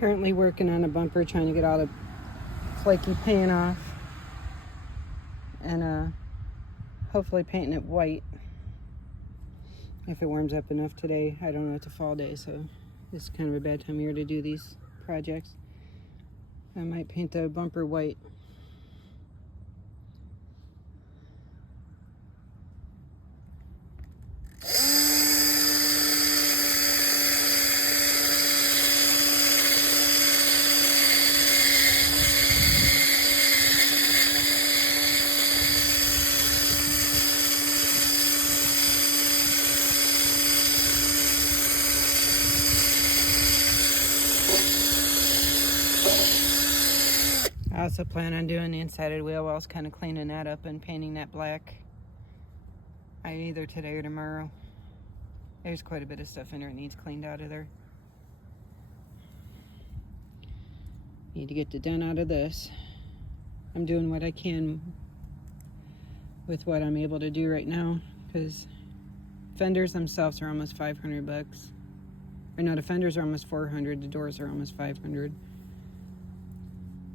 Currently working on a bumper, trying to get all the flaky paint off, and hopefully painting it white if it warms up enough today. I don't know, it's a fall day, so it's kind of a bad time of year to do these projects. I might paint the bumper white. I also plan on doing the inside of the wheel wells, kind of cleaning that up and painting that black either today or tomorrow. There's quite a bit of stuff in there that needs cleaned out of there. Need to get the dent out of this. I'm doing what I can with what I'm able to do right now, because fenders themselves are almost 500 bucks. Or no, the fenders are almost 400, the doors are almost 500.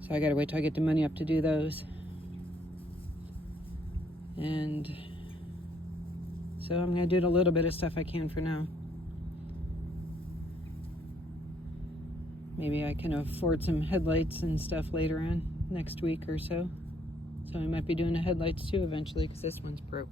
So I gotta wait till I get the money up to do those. And so I'm gonna do a little bit of stuff I can for now. Maybe I can afford some headlights and stuff later on, next week or so. So I might be doing the headlights too eventually, because this one's broke.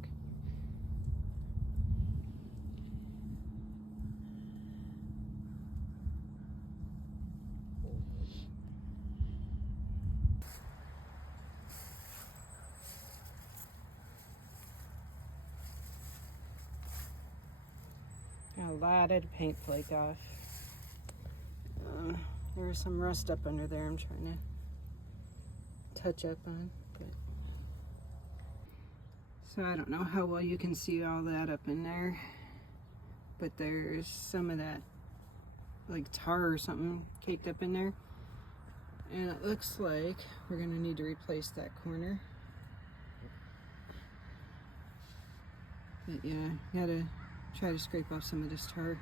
Got a lot of paint flaked off. There's some rust up under there I'm trying to touch up on. But so I don't know how well you can see all that up in there, but there's some of that like tar or something caked up in there, and it looks like we're gonna need to replace that corner. But yeah, gotta try to scrape off some of this tar.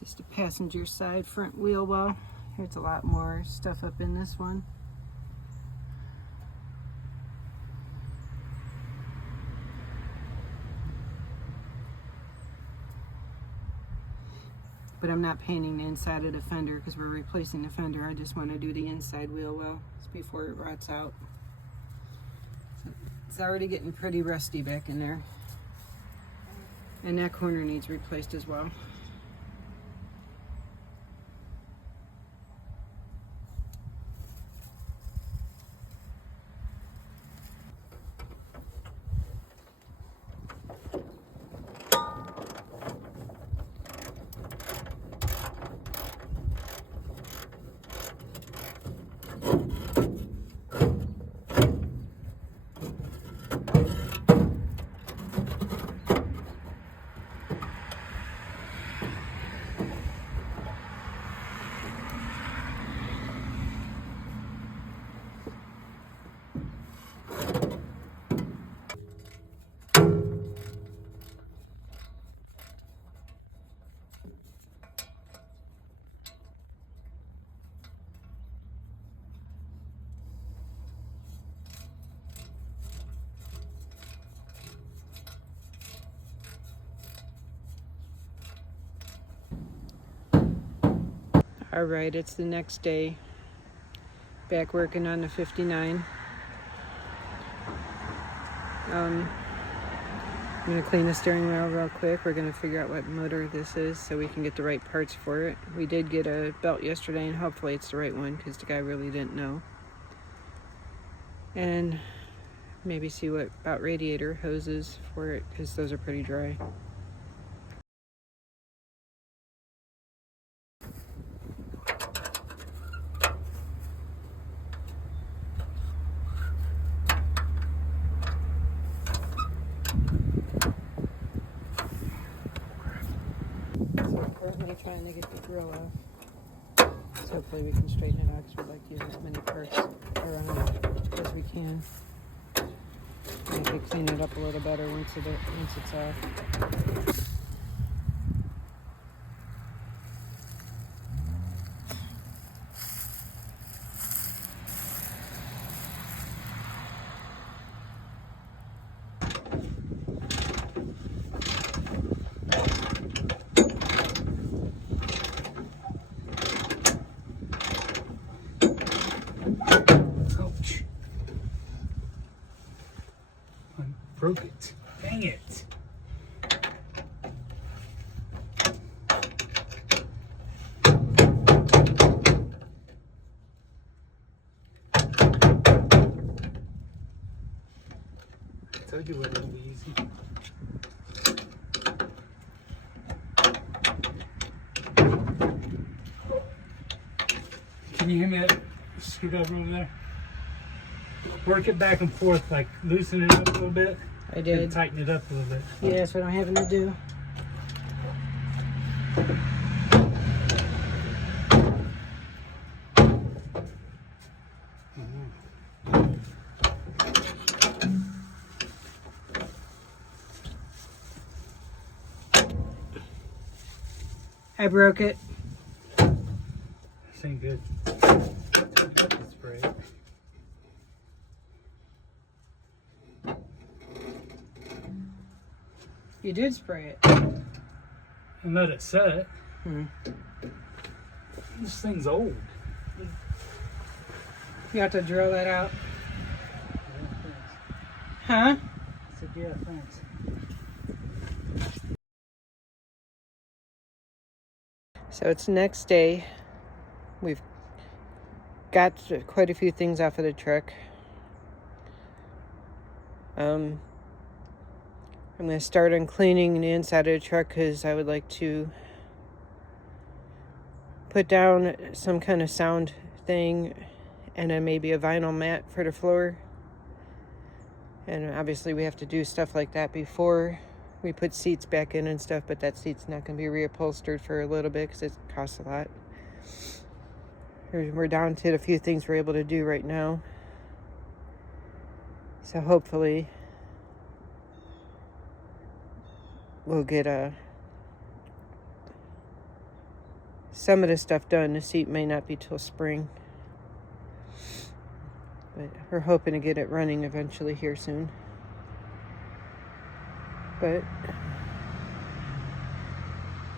Just a passenger side front wheel well. There's a lot more stuff up in this one. But I'm not painting the inside of the fender because we're replacing the fender. I just want to do the inside wheel well before it rots out. So it's already getting pretty rusty back in there. And that corner needs replaced as well. All right, it's the next day. Back working on the 59. I'm gonna clean the steering wheel real quick. We're gonna figure out what motor this is so we can get the right parts for it. We did get a belt yesterday, and hopefully it's the right one because the guy really didn't know. And maybe see what about radiator hoses for it, because those are pretty dry. Currently trying to get the grill off. So hopefully we can straighten it out, because we'd like to use as many parts around as we can. Maybe clean it up a little better once it's off. told you it wouldn't be easy. Can you hear me that screwdriver over there? Work it back and forth, like loosen it up a little bit. I did. And tighten it up a little bit. Yeah, that's what I'm having to do. I broke it. This ain't good. Spray it. You did spray it. And let it set. Hmm. This thing's old. You have to drill that out. Yeah, thanks. Huh? I said, yeah, thanks. So it's next day. We've got quite a few things off of the truck. I'm going to start on cleaning the inside of the truck because I would like to put down some kind of sound thing and then maybe a vinyl mat for the floor. And obviously we have to do stuff like that before we put seats back in and stuff, but that seat's not going to be reupholstered for a little bit because it costs a lot. We're down to the few things we're able to do right now. So hopefully we'll get some of the stuff done. The seat may not be till spring, but we're hoping to get it running eventually here soon. But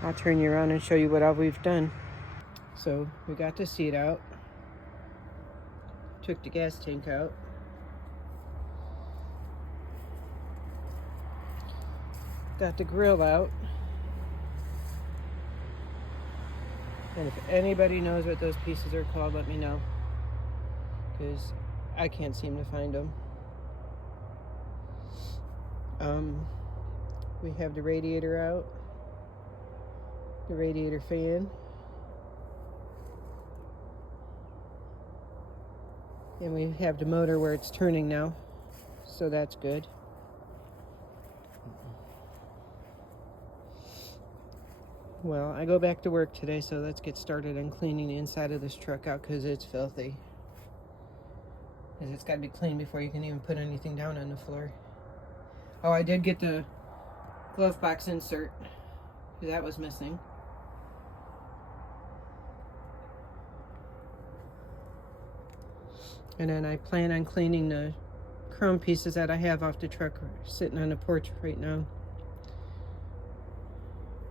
I'll turn you around and show you what all we've done. So we got the seat out, took the gas tank out, got the grill out, and if anybody knows what those pieces are called, let me know, because I can't seem to find them. We have the radiator out, the radiator fan, and we have the motor where it's turning now, so that's good. Well, I go back to work today, so let's get started on cleaning the inside of this truck out because it's filthy. Because it's got to be clean before you can even put anything down on the floor. Oh, I did get the glove box insert. That was missing. And then I plan on cleaning the chrome pieces that I have off the truck sitting on the porch right now.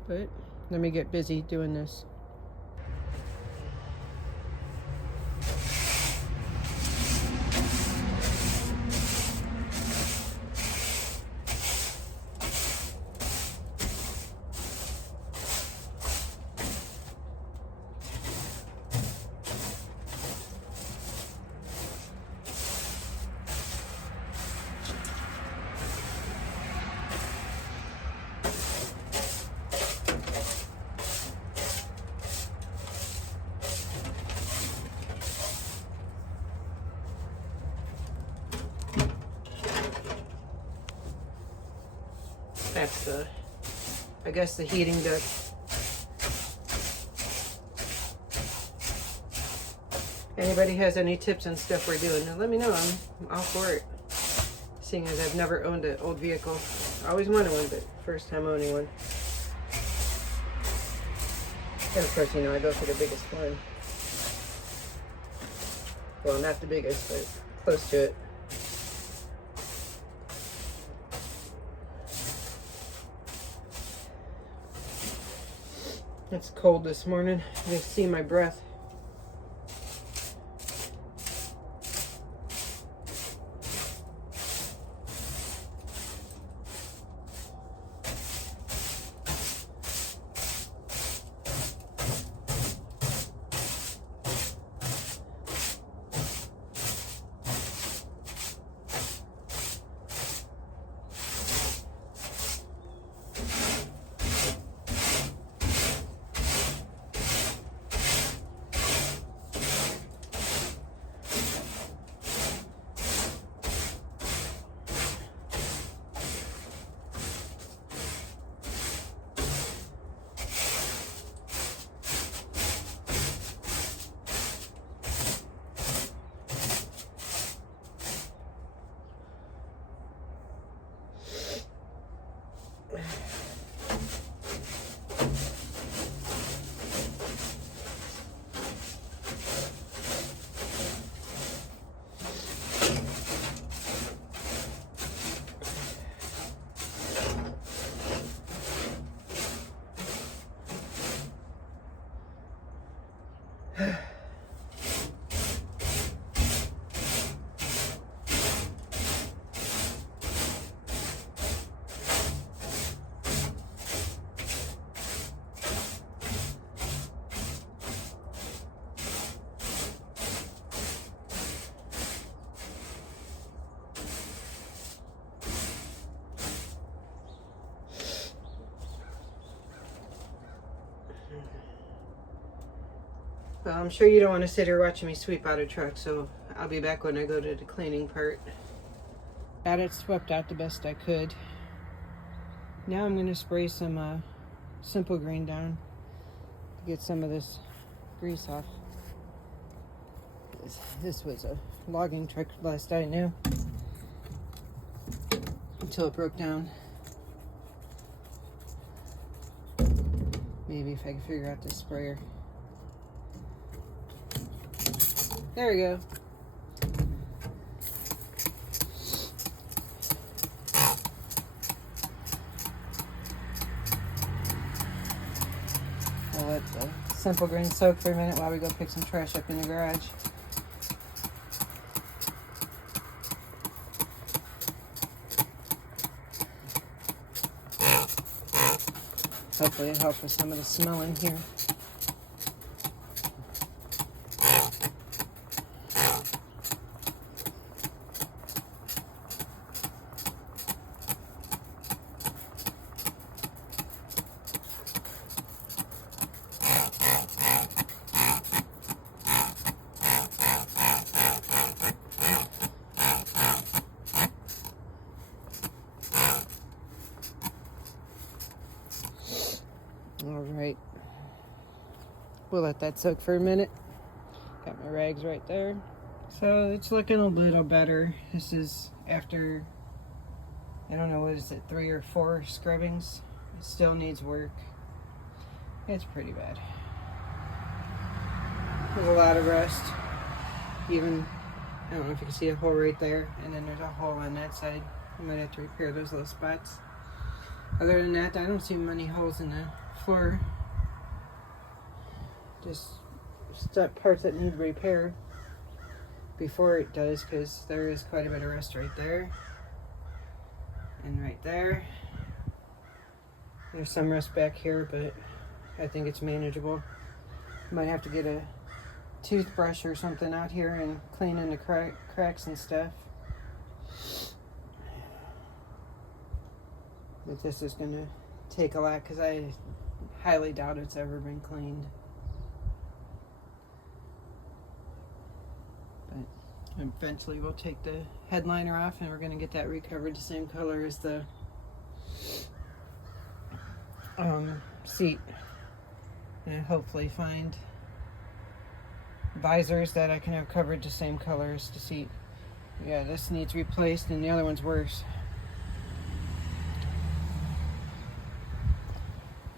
But let me get busy doing this. That's the, I guess, the heating duct. Anybody has any tips on stuff we're doing, now let me know. I'm all for it. Seeing as I've never owned an old vehicle. I always wanted one, but first time owning one. And of course, you know, I go for the biggest one. Well, not the biggest, but close to it. It's cold this morning. You can see my breath. Well, I'm sure you don't want to sit here watching me sweep out a truck, so I'll be back when I go to the cleaning part. Got it swept out the best I could. Now I'm going to spray some Simple Green down to get some of this grease off. This was a logging truck last I knew, until it broke down. Maybe if I can figure out this sprayer. There we go. We'll let the Simple Green soak for a minute while we go pick some trash up in the garage. Hopefully it'll help with some of the smell in here. All right, we'll let that soak for a minute. Got my rags right there. So it's looking a little better. This is after, I don't know, what is it, 3 or 4 scrubbings. It still needs work. It's pretty bad. There's a lot of rust. Even, I don't know if you can see a hole right there, and then there's a hole on that side. I might have to repair those little spots. Other than that, I don't see many holes in the floor. Just parts that need repair before it does, because there is quite a bit of rust right there and right there. There's some rust back here, but I think it's manageable. Might have to get a toothbrush or something out here and clean in the cracks and stuff. But this is going to take a lot, because I highly doubt it's ever been cleaned. But eventually we'll take the headliner off, and we're going to get that recovered the same color as the seat. And hopefully find visors that I can have covered the same color as the seat. Yeah, this needs replaced, and the other one's worse.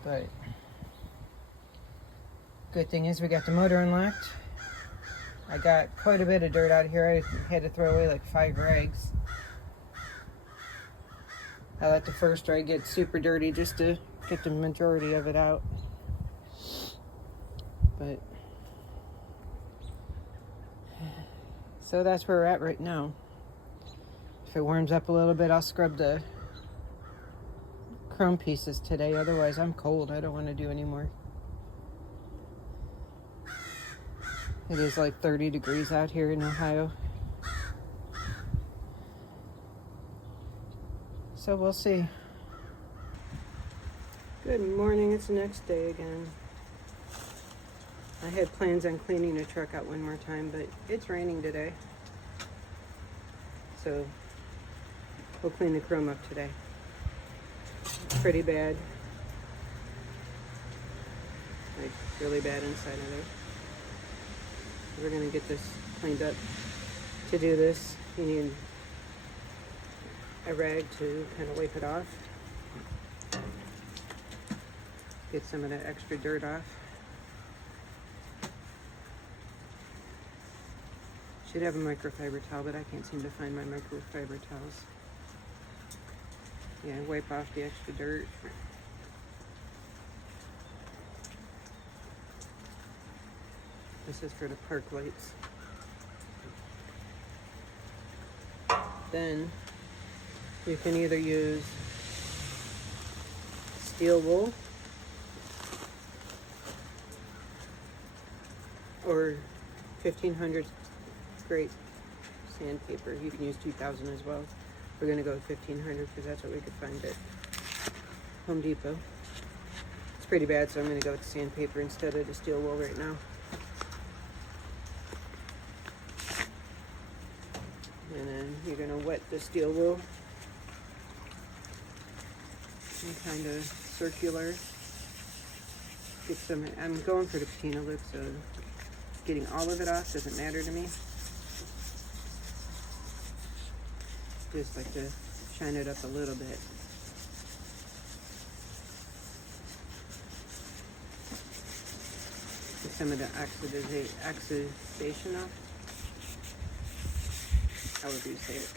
But good thing is we got the motor unlocked. I got quite a bit of dirt out here. I had to throw away like 5 rags. I let the first rag get super dirty just to get the majority of it out. But so that's where we're at right now. If it warms up a little bit, I'll scrub the chrome pieces today. Otherwise, I'm cold. I don't want to do any more. It is like 30 degrees out here in Ohio. So we'll see. Good morning. It's the next day again. I had plans on cleaning the truck out one more time, but it's raining today. So we'll clean the chrome up today. It's pretty bad. Like really bad inside of there. We're going to get this cleaned up. To do this, you need a rag to kind of wipe it off. Get some of that extra dirt off. Should have a microfiber towel, but I can't seem to find my microfiber towels. Yeah, wipe off the extra dirt. This is for the park lights. Then you can either use steel wool or 1500 great sandpaper. You can use 2000 as well. We're going to go with 1500 because that's what we could find at Home Depot. It's pretty bad, so I'm going to go with the sandpaper instead of the steel wool right now. And then you're going to wet the steel wool and kind of circular. Get some, I'm going for the patina look, so getting all of it off doesn't matter to me. Just like to shine it up a little bit. Get some of the oxidation off. However you say it.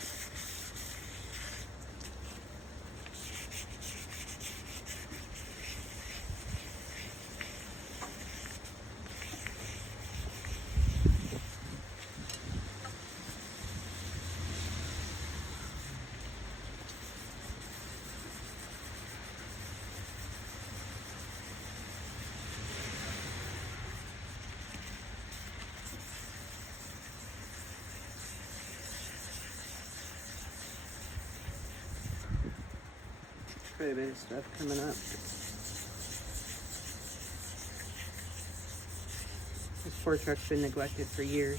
Quite a bit of stuff coming up. This poor truck's been neglected for years.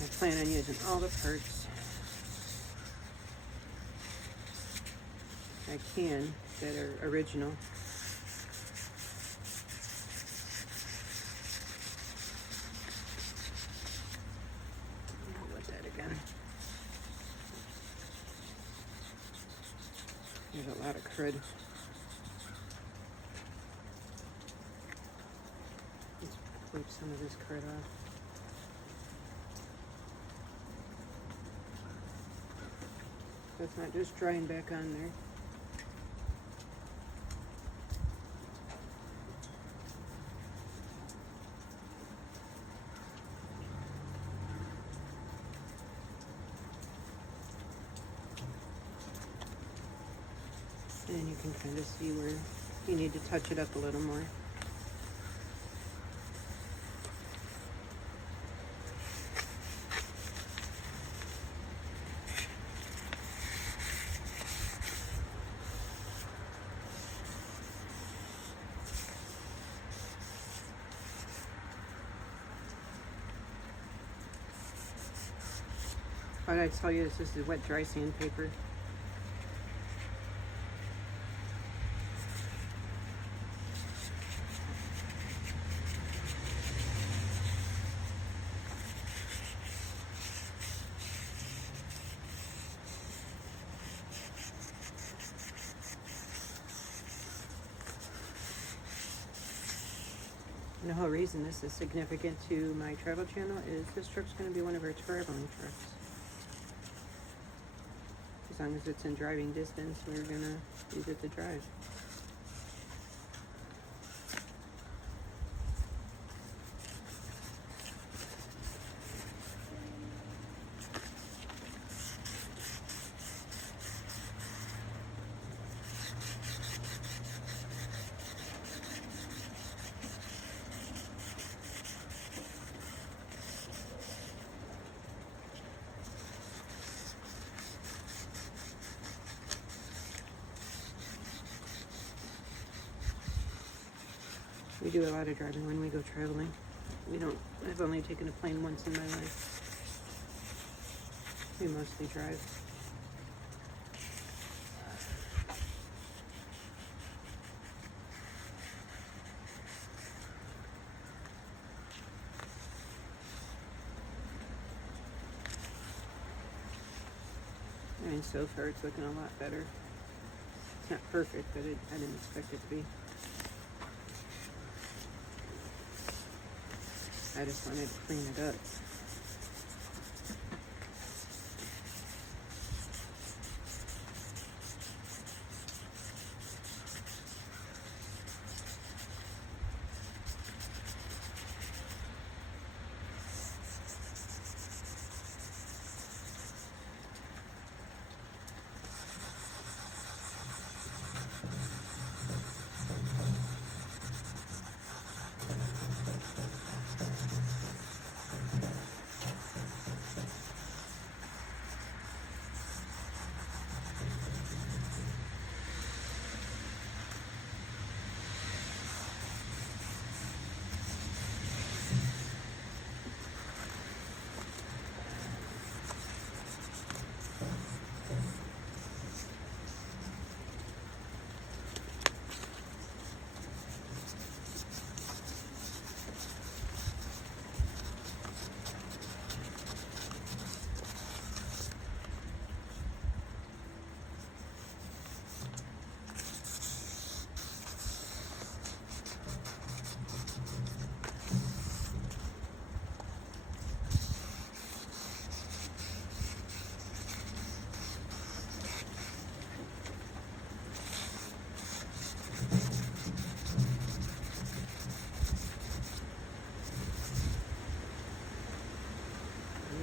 I plan on using all the parts I can that are original. Look at that again. There's a lot of crud. Let's wipe some of this crud off. So it's not just drying back on there. And you can kind of see where you need to touch it up a little more. What I tell you is this is wet dry sandpaper. And the whole reason this is significant to my travel channel is this truck's going to be one of our traveling trucks. As long as it's in driving distance, we're going to use it to drive. We do a lot of driving when we go traveling. I've only taken a plane once in my life. We mostly drive. I mean, so far it's looking a lot better. It's not perfect, but I didn't expect it to be. I just wanted to clean it up.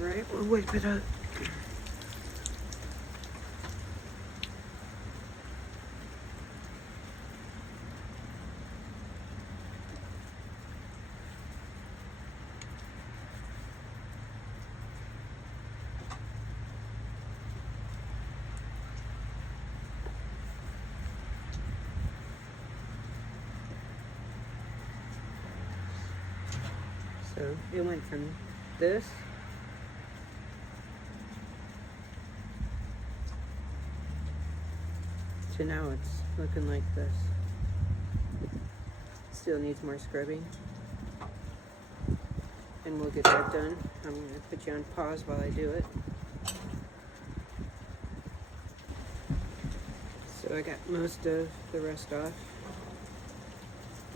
right, we'll wipe it up. So it went from this to now it's looking like this. Still needs more scrubbing. And we'll get that done. I'm going to put you on pause while I do it. So I got most of the rest off.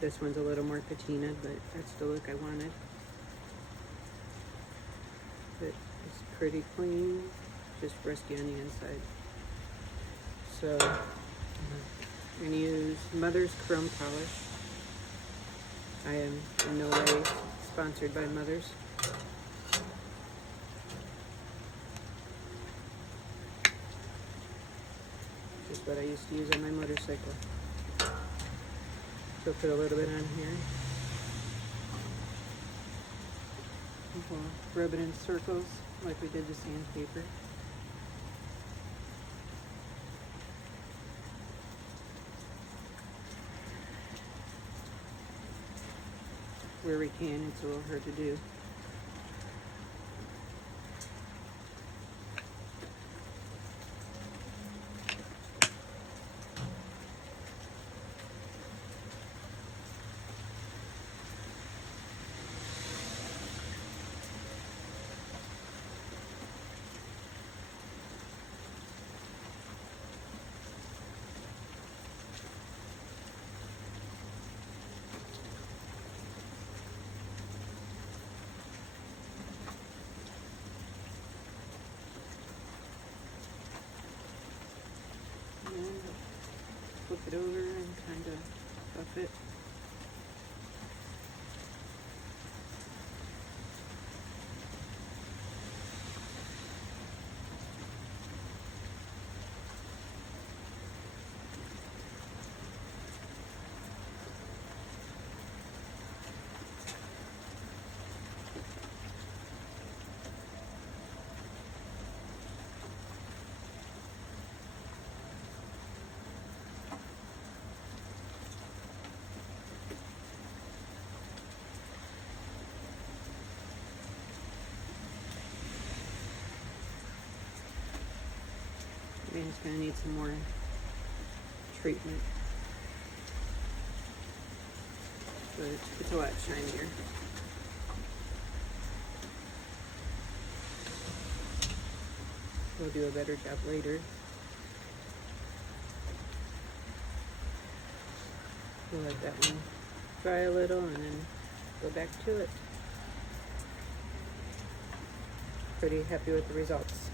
This one's a little more patinaed, but that's the look I wanted. But it's pretty clean, just rusty on the inside. So I'm going to use Mother's Chrome Polish. I am in no way sponsored by Mother's. Just what I used to use on my motorcycle. So put a little bit on here. We'll rub it in circles like we did the sandpaper. Where we can, it's a little hard to do. Flip it over and kind of buff it. I mean, it's going to need some more treatment, but it's a lot shinier. We'll do a better job later. We'll let that one dry a little and then go back to it. Pretty happy with the results.